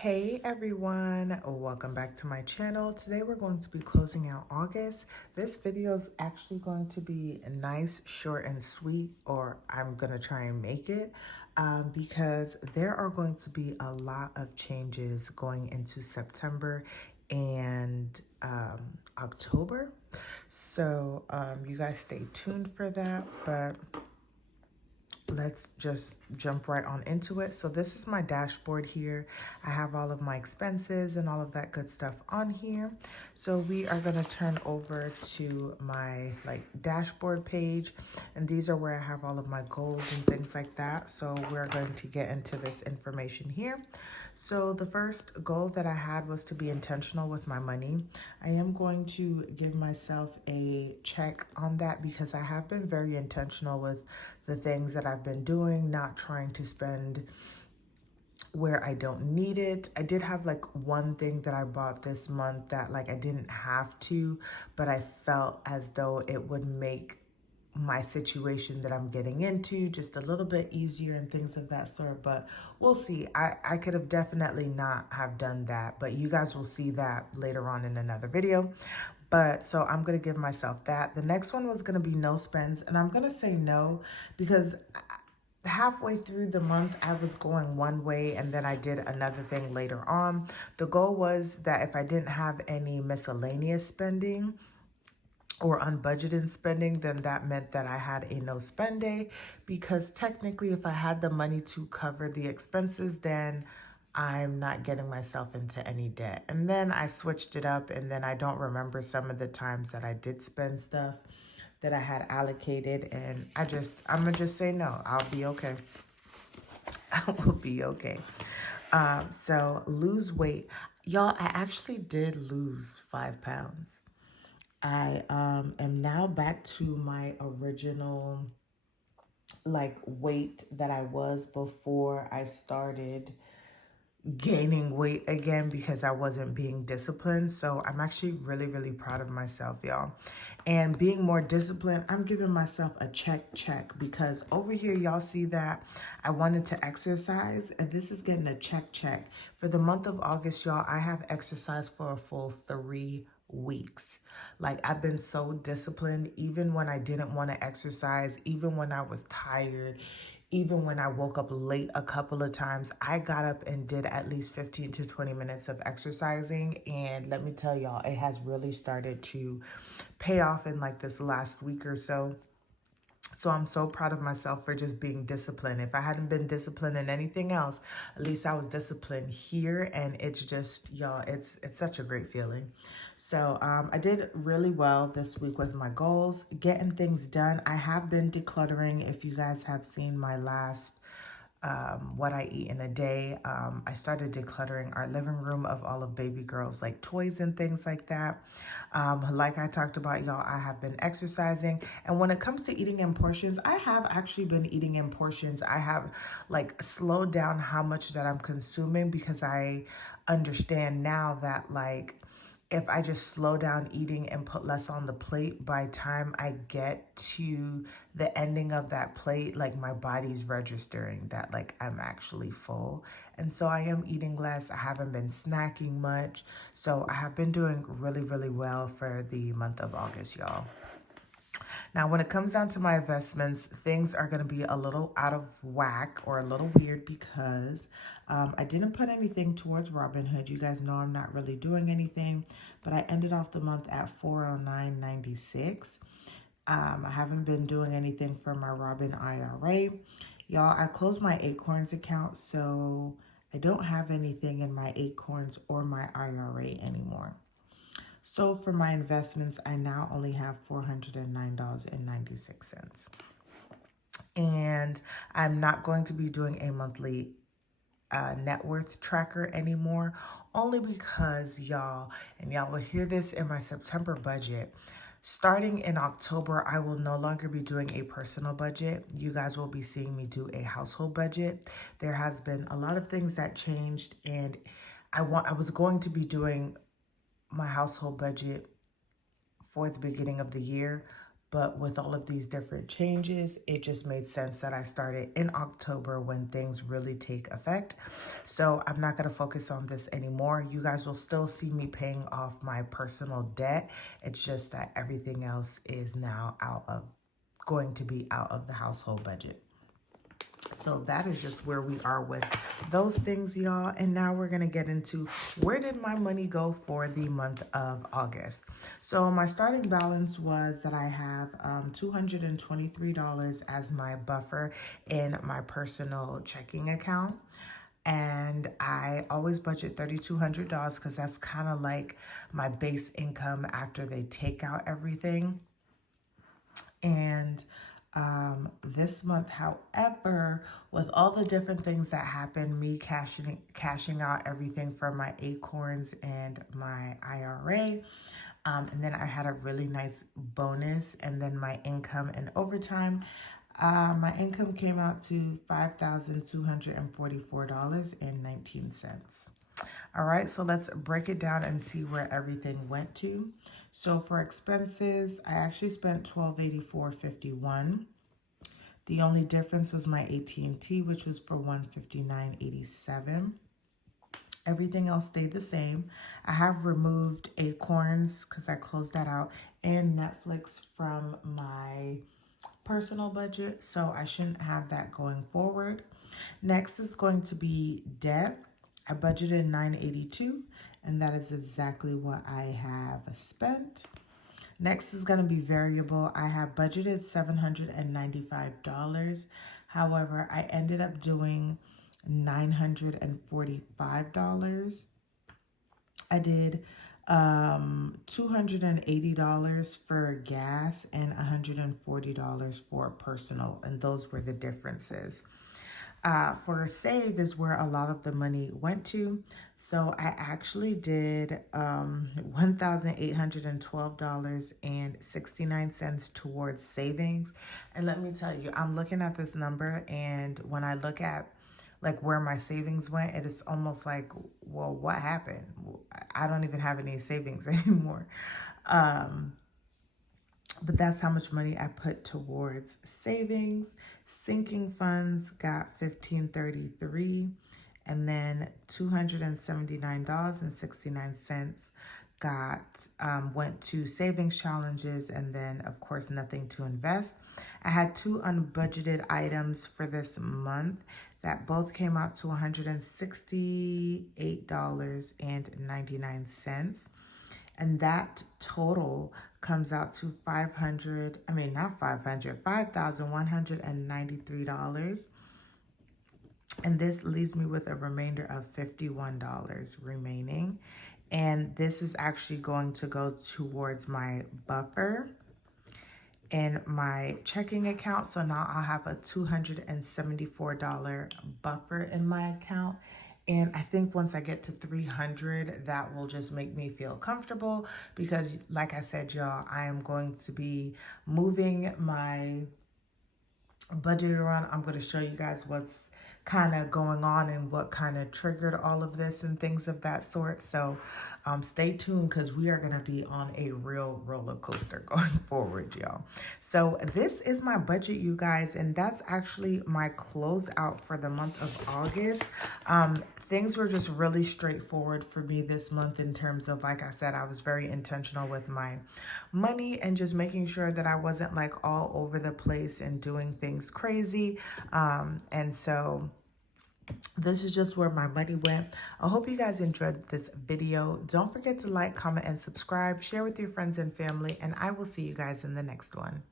Hey everyone, welcome back to my channel. Today we're going to be closing out August. This video is actually going to be nice, short, and sweet, or I'm going to try and make it because there are going to be a lot of changes going into September and October. So you guys stay tuned for that, but let's just jump right on into it. So this is my dashboard here. I have all of my expenses and all of that good stuff on here. So we are going to turn over to my dashboard page, and these are where I have all of my goals and things like that. So we're going to get into this information here. So the first goal that I had was to be intentional with my money. I am going to give myself a check on that because I have been very intentional with the things that I've been doing, not trying to spend where I don't need it. I did have one thing that I bought this month that I didn't have to, but I felt as though it would make my situation that I'm getting into just a little bit easier and things of that sort, but we'll see. I could have definitely not have done that, but you guys will see that later on in another video. But so I'm going to give myself that. The next one was going to be no spends, and I'm going to say no because halfway through the month I was going one way and then I did another thing later on. The goal was that if I didn't have any miscellaneous spending or unbudgeted spending, then that meant that I had a no spend day, because technically if I had the money to cover the expenses, then I'm not getting myself into any debt. And then I switched it up, and then I don't remember some of the times that I did spend stuff that I had allocated, and I'm gonna just say no. I'll be okay. I will be okay. So lose weight. Y'all, I actually did lose 5 pounds. I am now back to my original weight that I was before I started gaining weight again because I wasn't being disciplined. So I'm actually really, really proud of myself, y'all. And being more disciplined, I'm giving myself a check because over here, y'all see that I wanted to exercise, and this is getting a check. For the month of August, y'all, I have exercised for a full 3 weeks. I've been so disciplined, even when I didn't want to exercise, even when I was tired, even when I woke up late a couple of times, I got up and did at least 15 to 20 minutes of exercising. And let me tell y'all, it has really started to pay off in this last week or so. So I'm so proud of myself for just being disciplined. If I hadn't been disciplined in anything else, at least I was disciplined here. And it's just, y'all, it's such a great feeling. So I did really well this week with my goals, getting things done. I have been decluttering. If you guys have seen my last what I eat in a day, I started decluttering our living room of all of baby girls toys and things like that. Like I talked about, y'all, I have been exercising, and when it comes to eating in portions, I have actually been eating in portions. I have slowed down how much that I'm consuming because I understand now that if I just slow down eating and put less on the plate, by the time I get to the ending of that plate, my body's registering that I'm actually full. And so I am eating less. I haven't been snacking much. So I have been doing really, really well for the month of August, y'all. Now, when it comes down to my investments, things are going to be a little out of whack or a little weird because I didn't put anything towards Robinhood. You guys know I'm not really doing anything, but I ended off the month at $409.96. I haven't been doing anything for my Robin IRA. Y'all, I closed my Acorns account, so I don't have anything in my Acorns or my IRA anymore. So for my investments, I now only have $409.96. And I'm not going to be doing a monthly net worth tracker anymore, only because y'all will hear this in my September budget. Starting in October, I will no longer be doing a personal budget. You guys will be seeing me do a household budget. There has been a lot of things that changed, and I was going to be doing my household budget for the beginning of the year, But with all of these different changes, it just made sense that I started in October when things really take effect. So I'm not going to focus on this anymore. You guys will still see me paying off my personal debt. It's just that everything else is now going to be out of the household budget. So that is just where we are with those things, y'all. And now we're going to get into where did my money go for the month of August. So my starting balance was that I have $223 as my buffer in my personal checking account. And I always budget $3,200 because that's kind of like my base income after they take out everything. And this month, however, with all the different things that happened, me cashing out everything from my Acorns and my IRA, and then I had a really nice bonus, and then my income and overtime. My income came out to $5,244.19. All right, so let's break it down and see where everything went to. So for expenses, I actually spent $1,284.51. The only difference was my AT&T, which was for $159.87. Everything else stayed the same. I have removed Acorns because I closed that out, and Netflix from my personal budget, so I shouldn't have that going forward. Next is going to be debt. I budgeted $982, and that is exactly what I have spent. Next is going to be variable. I have budgeted $795. However, I ended up doing $945. I did $280 for gas and $140 for personal, and those were the differences. For save is where a lot of the money went to. So I actually did $1,812.69 towards savings. And let me tell you, I'm looking at this number, and when I look at like where my savings went, it is almost like, well, what happened? I don't even have any savings anymore. But that's how much money I put towards savings. Sinking funds got $1,533, and then $279.69 went to savings challenges, and then of course nothing to invest. I had two unbudgeted items for this month that both came out to $168.99. And that total comes out to $5,193. And this leaves me with a remainder of $51 remaining. And this is actually going to go towards my buffer in my checking account. So now I'll have a $274 buffer in my account. And I think once I get to 300, that will just make me feel comfortable because like I said, y'all, I am going to be moving my budget around. I'm going to show you guys what's kind of going on and what kind of triggered all of this and things of that sort. So stay tuned because we are going to be on a real roller coaster going forward, y'all. So this is my budget, you guys, and that's actually my closeout for the month of August. Things were just really straightforward for me this month in terms of, like I said, I was very intentional with my money and just making sure that I wasn't like all over the place and doing things crazy. And so this is just where my money went. I hope you guys enjoyed this video. Don't forget to like, comment, and subscribe. Share with your friends and family, and I will see you guys in the next one.